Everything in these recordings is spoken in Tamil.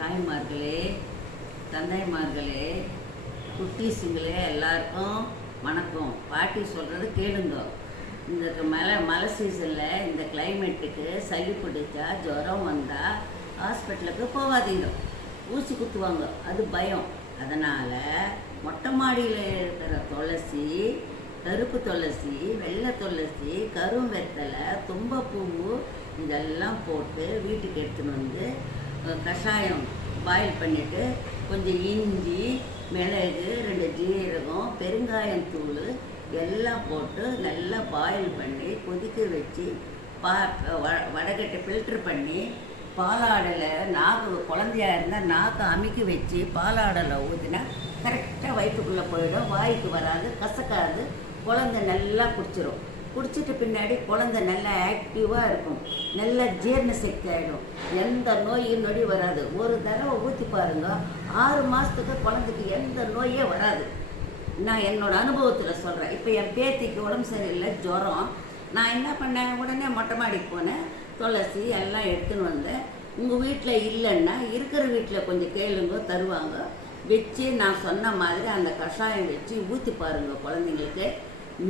தாய்மார்களே, தந்தைமார்களே, குட்டீஸுங்களே எல்லாருக்கும் வணக்கம். பாட்டி சொல்கிறது கேளுங்க. இந்த மழை சீசனில் இந்த கிளைமேட்டுக்கு சளி பிடிச்சா ஜுரம் வந்தால் ஹாஸ்பிட்டலுக்கு போகாதீங்க. ஊசி குத்துவாங்க, அது பயம். அதனால் மொட்டை மாடியில் இருக்கிற துளசி, கருப்பு துளசி, வெள்ளை துளசி, கரும்பெத்தலை, தும்பப்பூ இதெல்லாம் போட்டு வீட்டுக்கு எடுத்துன்னு வந்து கஷாயம் பாயில் பண்ணிவிட்டு கொஞ்சம் இஞ்சி, மிளகு, 2 ஜீரகம், பெருங்காயத்தூள் எல்லாம் போட்டு நல்லா பாயில் பண்ணி கொதிக்க வச்சு வடகட்டை ஃபில்ட்ரு பண்ணி பாலாடலை குழந்தையாக இருந்தால் நாக்கு அமுக்கி வச்சு பாலாடலை ஊற்றினா கரெக்டாக வயிற்றுக்குள்ளே போயிடும், வாய்க்கு வராது, கசக்காது. குழந்தை நல்லா குடிச்சிடும். குடிச்சிட்டு பின்னாடி குழந்தை நல்லா ஆக்டிவாக இருக்கும், நல்லா ஜீரண சக்தி ஆகிடும், எந்த நோயும் நொடி வராது. ஒரு தடவை ஊற்றி பாருங்கள், 6 மாதத்துக்கு குழந்தைக்கு எந்த நோயே வராது. நான் என்னோடய அனுபவத்தில் சொல்கிறேன். இப்போ என் பேத்திக்கு உடம்பு சரியில்லை, ஜுரம். நான் என்ன பண்ணேன், உடனே மொட்டை மாடிக்கு போனேன், துளசி எல்லாம் எடுத்துன்னு வந்தேன். உங்கள் வீட்டில் இல்லைன்னா இருக்கிற வீட்டில் கொஞ்சம் கேளுங்க, தருவாங்க. வச்சு நான் சொன்ன மாதிரி அந்த கஷாயம் வச்சு ஊற்றி பாருங்கள் குழந்தைங்களுக்கு.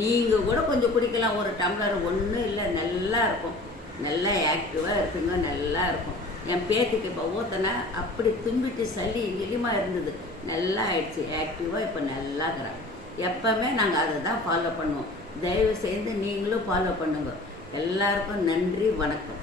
நீங்கள் கூட கொஞ்சம் குடிக்கலாம், ஒரு டம்ளர், ஒன்றும் இல்லை, நல்லா இருக்கும், நல்லா ஆக்டிவாக இருக்குங்க, நல்லா இருக்கும். என் பேத்திக்கு இப்போ ஊற்றினா அப்படி தும்பிட்டு சளி எளிமாக இருந்தது, நல்லா ஆயிடுச்சு, ஆக்டிவாக இப்போ நல்லா இருக்கிறாங்க. எப்போவுமே நாங்கள் அதை தான் ஃபாலோ பண்ணுவோம். தயவு செய்து நீங்களும் ஃபாலோ பண்ணுங்க. எல்லாருக்கும் நன்றி, வணக்கம்.